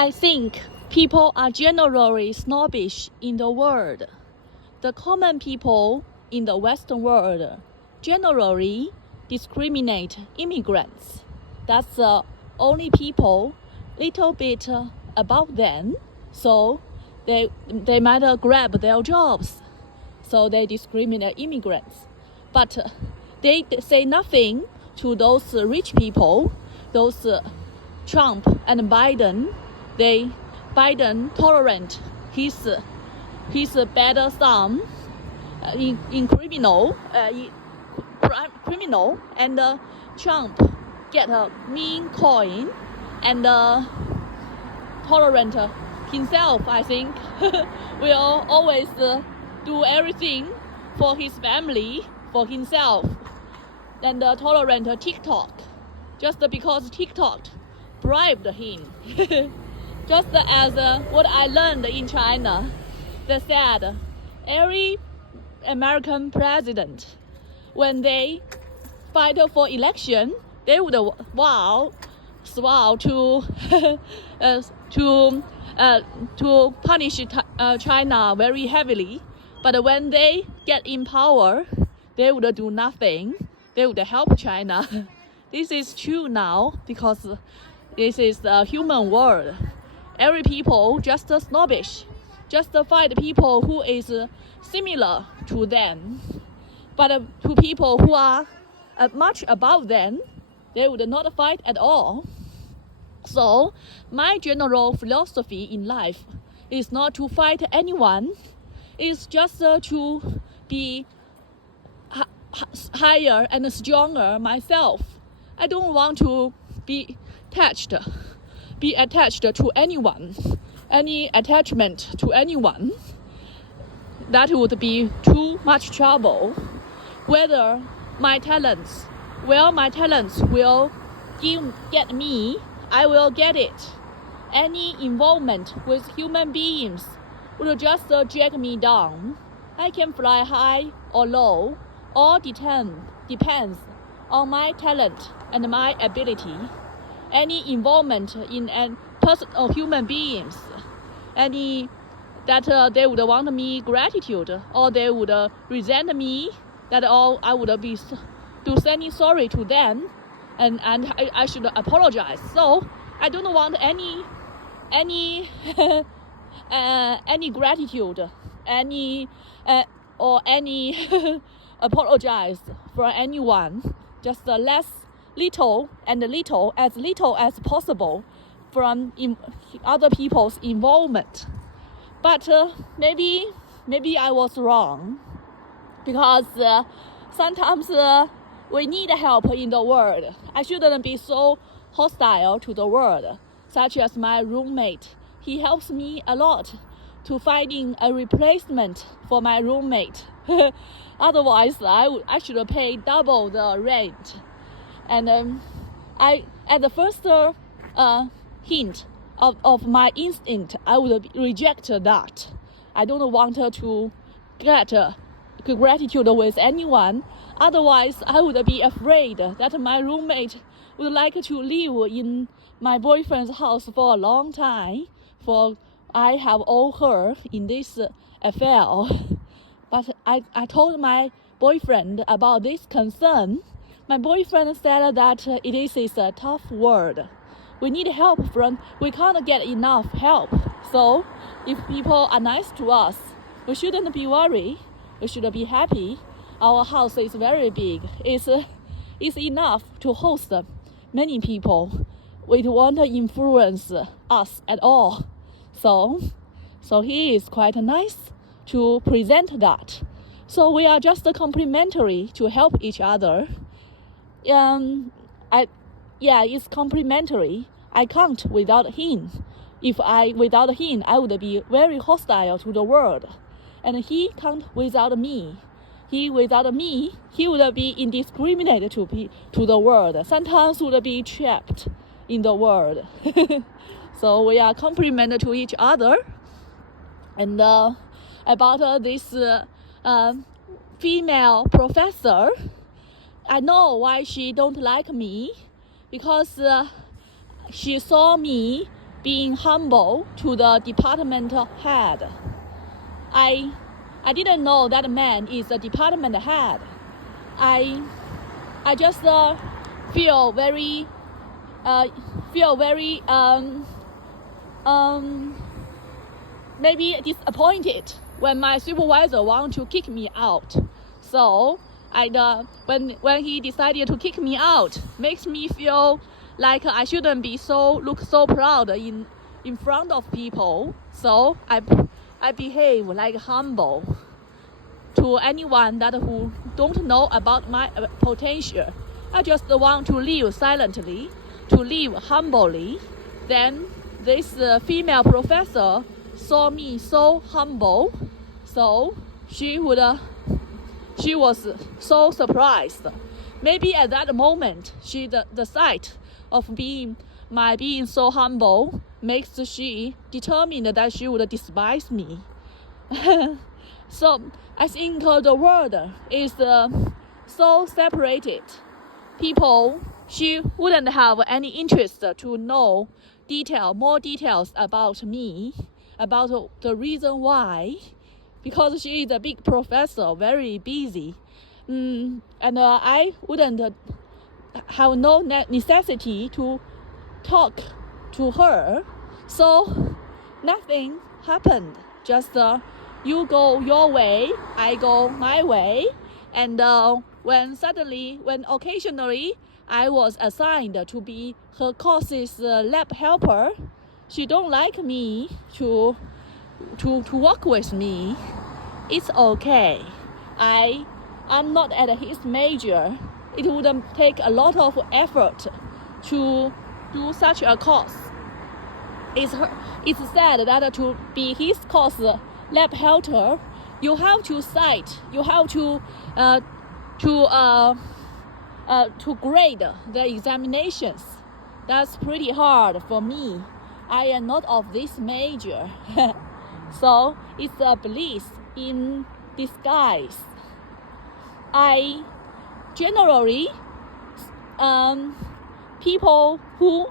I think people are generally snobbish in the world. The common people in the Western world generally discriminate immigrants. That's the only people little bit above them, so they might grab their jobs. So they discriminate immigrants. But they say nothing to those rich people, those Trump and Biden. Biden tolerant his better son in criminal, and Trump get a mean coin and tolerant himself. I think will always do everything for his family, for himself, and tolerant TikTok just because TikTok bribed him. Just as what I learned in China, they said every American president, when they fight for election, they would swear to punish China very heavily. But when they get in power, they would do nothing. They would help China. This is true now because this is the human world. Every people just snobbish, just fight people who is similar to them. But to people who are much above them, they would not fight at all. So my general philosophy in life is not to fight anyone. It's just to be higher and stronger myself. I don't want to be attached to anyone. Any attachment to anyone, that would be too much trouble. Whether my talents will get me, I will get it. Any involvement with human beings would just drag me down. I can fly high or low, all depends on my talent and my ability. Any involvement in a person or human beings, any that they would want me gratitude or they would resent me, that all I would be to sending sorry to them, and I should apologize. So I don't want any any gratitude, any or any apologize for anyone. Just little as possible from other people's involvement. But maybe I was wrong, because sometimes we need help in the world. I shouldn't be so hostile to the world, such as my roommate. He helps me a lot to finding a replacement for my roommate. Otherwise, I should pay double the rent. And I, at the first hint of my instinct, I would reject that. I don't want to get gratitude with anyone. Otherwise, I would be afraid that my roommate would like to live in my boyfriend's house for a long time, for I have all her in this affair. But I told my boyfriend about this concern. My boyfriend said that it is a tough world. We need help we can't get enough help. So if people are nice to us, we shouldn't be worried. We should be happy. Our house is very big. It's enough to host many people. We won't influence us at all. So he is quite nice to present that. So we are just complementary to help each other. It's complementary. I can't without him. Without him, I would be very hostile to the world. And he can't without me. Without me, he would be indiscriminate to the world. Sometimes would be trapped in the world. So we are complementary to each other. And about this female professor, I know why she don't like me, because she saw me being humble to the department head. I didn't know that man is a department head. I just feel very maybe disappointed when my supervisor want to kick me out. So when he decided to kick me out, makes me feel like I shouldn't be look so proud in front of people. So I behave like humble to anyone that who don't know about my potential. I just want to live silently, to live humbly. Then this female professor saw me so humble, so she was so surprised. Maybe at that moment, the sight of being so humble makes she determined that she would despise me. So I think the world is so separated. People, she wouldn't have any interest to know more details about me, about the reason why, because she is a big professor, very busy. And I wouldn't have no necessity to talk to her. So nothing happened. Just you go your way, I go my way. And when occasionally I was assigned to be her course's lab helper, she don't like me to work with me. It's okay. I'm not at his major. It would take a lot of effort to do such a course. It's said that to be his course lab helper, you have to cite, you have to grade the examinations. That's pretty hard for me. I am not of this major. So it's a bliss in disguise. I generally, people who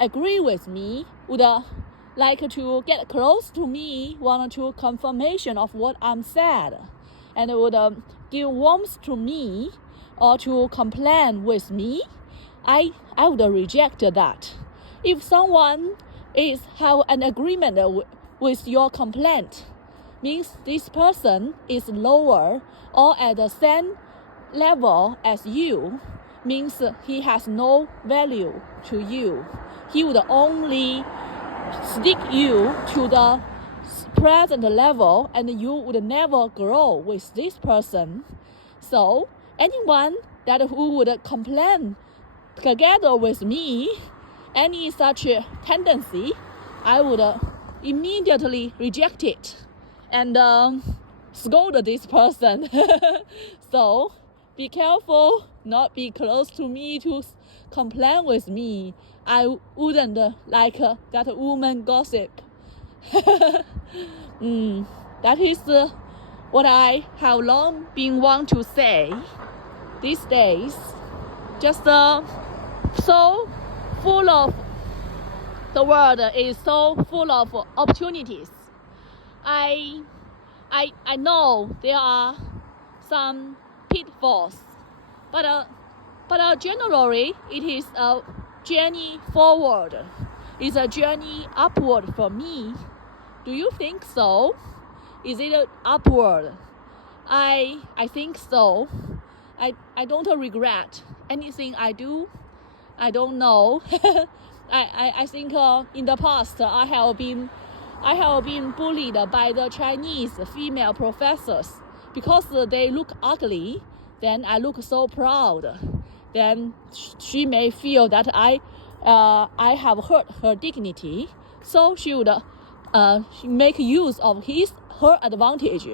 agree with me would like to get close to me, want to confirmation of what I'm said, and would give warmth to me or to complain with me. I would reject that. If someone have an agreement with your complaint, means this person is lower or at the same level as you, means he has no value to you. He would only stick you to the present level, and you would never grow with this person. So anyone who would complain together with me, any such tendency, I would immediately reject it and scold this person. So be careful, not be close to me to complain with me. I wouldn't like that woman gossip. That is what I have long been want to say. These days, just so full of, the world is so full of opportunities. I know there are some pitfalls, but generally it is a journey forward. It's a journey upward for me. Do you think so? Is it upward? I think so. I don't regret anything I do. I don't know. I think in the past I have been bullied by the Chinese female professors because they look ugly. Then I look so proud. Then she may feel that I have hurt her dignity, so she would make use of her advantage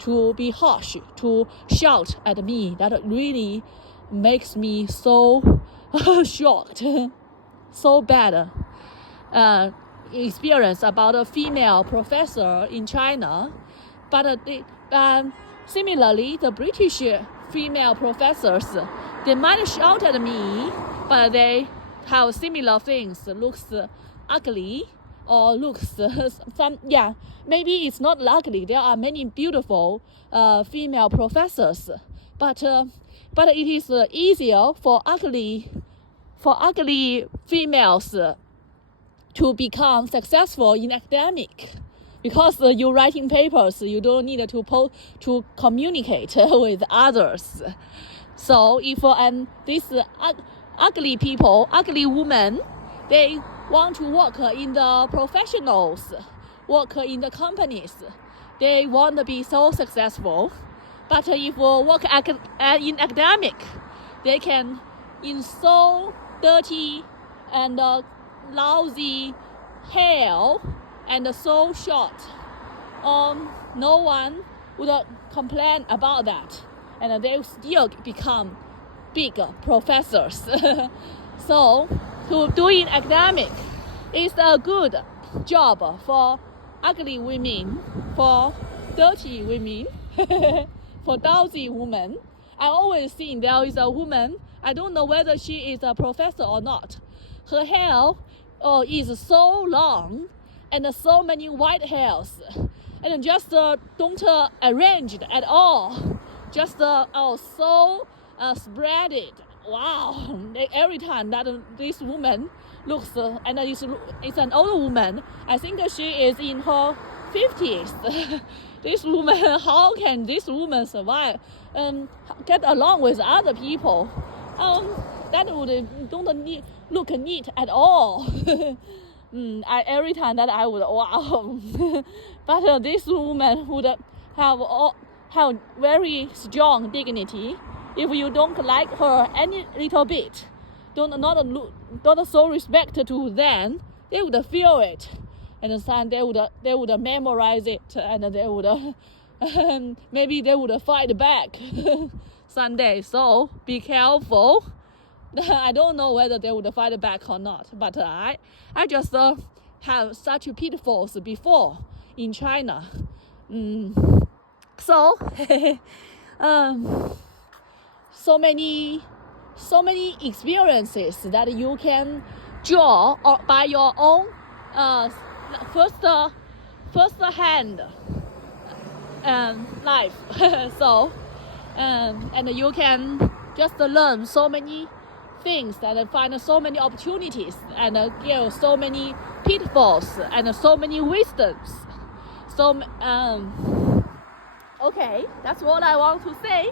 to be harsh, to shout at me. That really makes me so shocked, so bad experience about a female professor in China. But similarly, the British female professors, they might shout at me, but they have similar things, looks ugly or looks maybe it's not ugly. There are many beautiful female professors, but it is easier for ugly females to become successful in academic, because you're writing papers, you don't need to communicate with others. So if these ugly women, they want to work in the professionals, work in the companies, they want to be so successful. But if work in academic, they can in so dirty and lousy hair and so short. No one would complain about that, and they still become big professors. So to doing academic is a good job for ugly women, for dirty women, for lousy women. I always think there is a woman, I don't know whether she is a professor or not. Her hair is so long and so many white hairs, and just don't arrange it at all. Just so spread it. Wow! Every time that this woman looks, and it's an old woman. I think she is in her 50s. This woman, how can this woman survive? Get along with other people? That would don't look neat at all. Every time that I would wow. But this woman would have very strong dignity. If you don't like her any little bit, don't show respect to them, they would feel it, and then they would memorize it, and they would maybe they would fight back someday. So be careful. I don't know whether they would fight back or not, but I just have such pitfalls before in China. So so many experiences that you can draw or by your own first hand life. So and you can just learn so many things and find so many opportunities and give so many pitfalls and so many wisdoms. So okay, that's what I want to say.